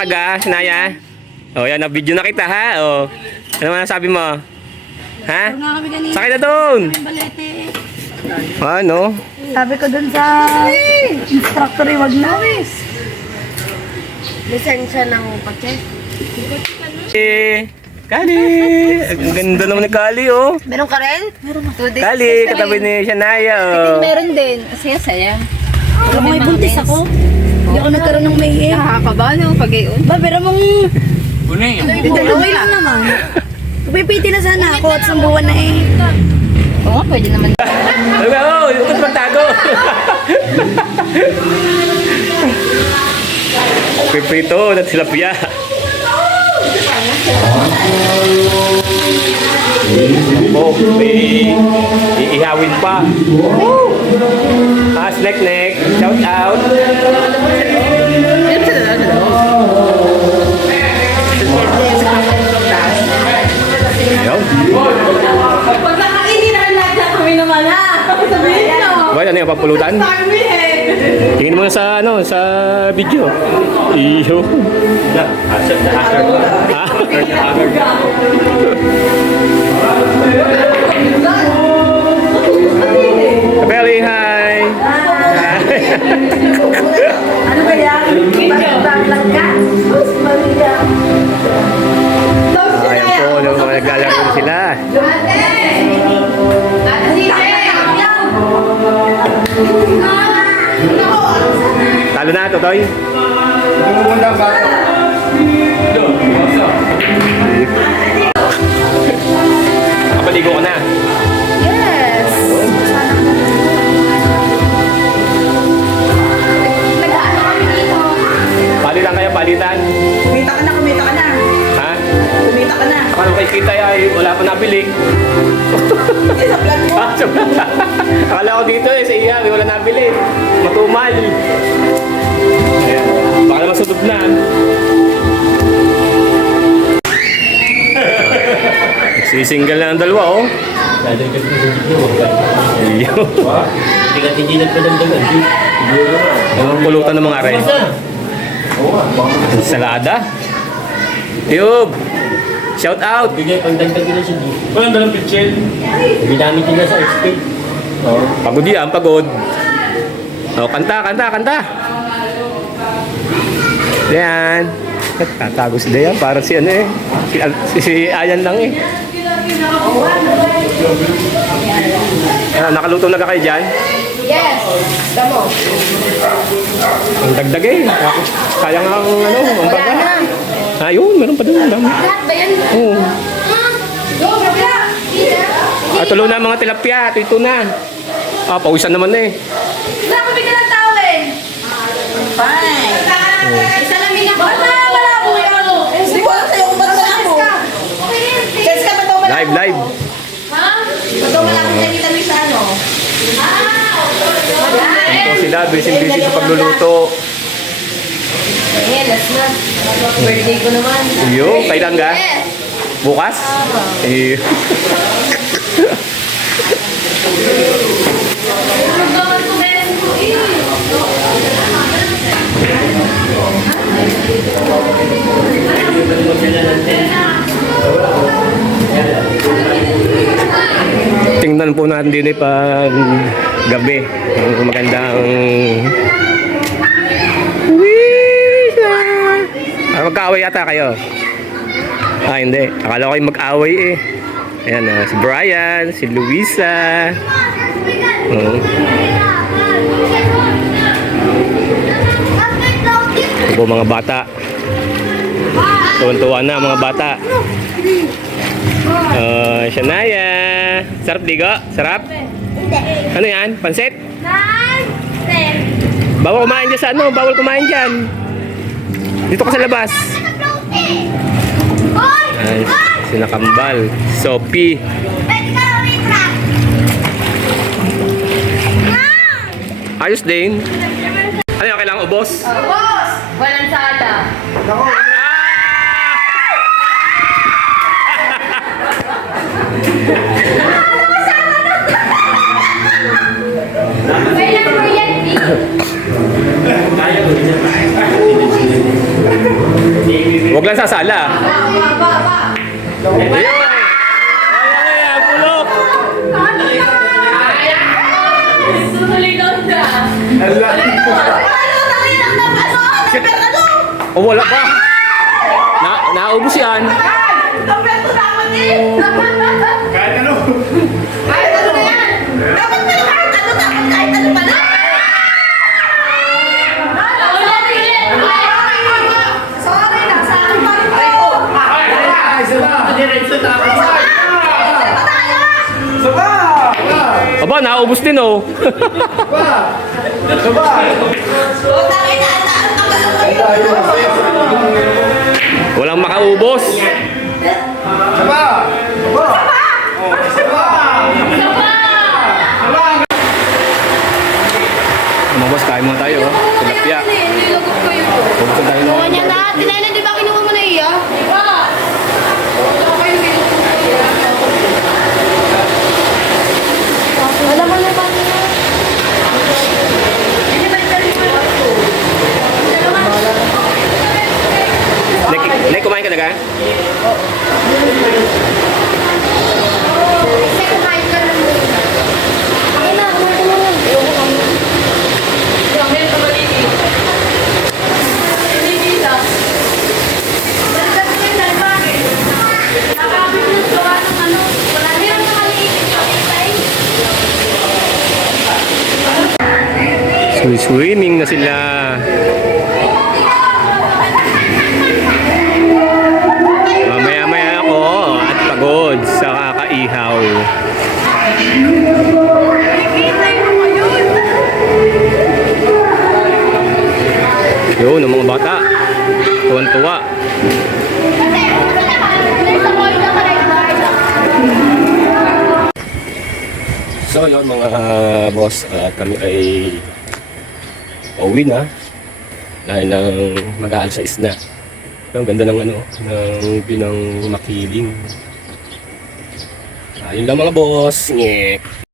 makaga, Sinaya? O, yan, na-video na kita, ha? O, ano man sabi mo? Ha? Sakay na doon! Ano? Sabi ko dun sa instructor, wag na. Lisensya ng pache. Kali! Ang ganda naman ni Kali, oh. Meron ka rin? Meron ako. Kali, katabi ni Shania, oh. Meron din. Saya-saya. Alam mo, may buntis ako. Hindi ako nagkaroon ng may nakakaba, no? Pag-iyon. Ba, pero mong... Bunay. Okay lang naman. Pipiti na sana ako at sumbuwan na eh. Oo, pwede naman. Ano ba, oh? Yung ito magtago. Pipito, at tilapia. Oh, may iihawin pa. Ah, snack, shout out. Ayaw. Pag nakainihan lahat na kami naman ha. Sabihin nyo. Ba, ano yung papulutan? Tingin mo na sa, ano, sa video. Iyo. Kapeli, hi! Ano ba yan? Baglag ka? Ayan po, naglalaro sila. Talo na, Totoy. Kapaligo ka na. Yes! Nag-ano kami dito? Palitan kayo, palitan. Kumita ka na. Ha? Kumita ka na. Akala ko kita ay wala pa nabili. Hindi sa plan mo. Akala ko dito eh, sa iya, wala nabili. Matumal. Ayan. Baka naman sunod na. Sisingle na ang dalawa, oh. Iyo. Hindi nagpadamdaman. Ang pulutan ng mga are. Salada. Yub. Shout out. Bigay pagdagdag nila siya dito. Walang dalang pitchel. Ginamit nila sa XP. Pagod yan, pagod. Oh, kanta. Yan. Tatago si Dayan, parang si ano eh. Si Ayan lang eh. Nakaluto na ka kayo dyan? Yes! Damo. Ang dagdag eh. Kaya nga ang ano, ang baga. Ayun, meron pa doon. Lahat ba yan? Oo. Go, kabila! Tulo na mga tilapia. Ito na. Pawisan naman eh. Wala kami ka ng tawin! Fine! Isa lang minako. Wala mo yan! Hindi ko alam sa'yo kung ba't malabo. Kes ka ba ito malabo? Live. Ha? Ito malabo na kita sa ano? Yan po sila, busy sa pagluluto. Eh, last na. Birthday ko naman. Iyo, kailan ka? Yes! Bukas? Eh. Tingnan po natin din pag gabi. Ang magandang magkaaway yata kayo. Hindi. Akala ko kayo mag-away eh. Ayan, si Brian, si Luisa. Ito po mga bata. Tuwan-tuwa na mga bata. Shania. Sarap digo? Sarap? Ano yan? Pansit? Bawal kumain dyan sa ano? Bawal kumain dyan. Dito ka sa labas. Ay, sinakambal. Sophie. Ayos din. Ano yung kailangan ubos? Boss! Walang sala. Walang kuryente. Huwag lang sasala. Ayun! Ayan, pulok! Oh, wala pa. Naubos yan. Kahit ano. Aba, naubos din oh. Walang makaubos. Mga boss, kain muna tayo. Oh. Tilapia. Buksan tayo Kinuha ng... niya na. Tinailan, di ba kinuha mo na iya? Di ba? Wala mo na ba? Nay, kumain ka na ka? Kumain ka na muna. Akin na, kumain ka na lang. Ayoko kami. Dami ka malini. Malini lang. Balikan mo yung dalbagi. Nakakabit ng gawa ng ano. Wala hirap na maliit. Swimming na sila. Mamaya-maya ako at pagod sa kakaihaw. Yun, ang mga bata. Tuwan-tuwa. So yun mga boss, at kami ay pauwi na dahil lang mag-aalas 6 na. Ang ganda ng ano, ng pinang makiling. Ayun lang mga boss. Nyek.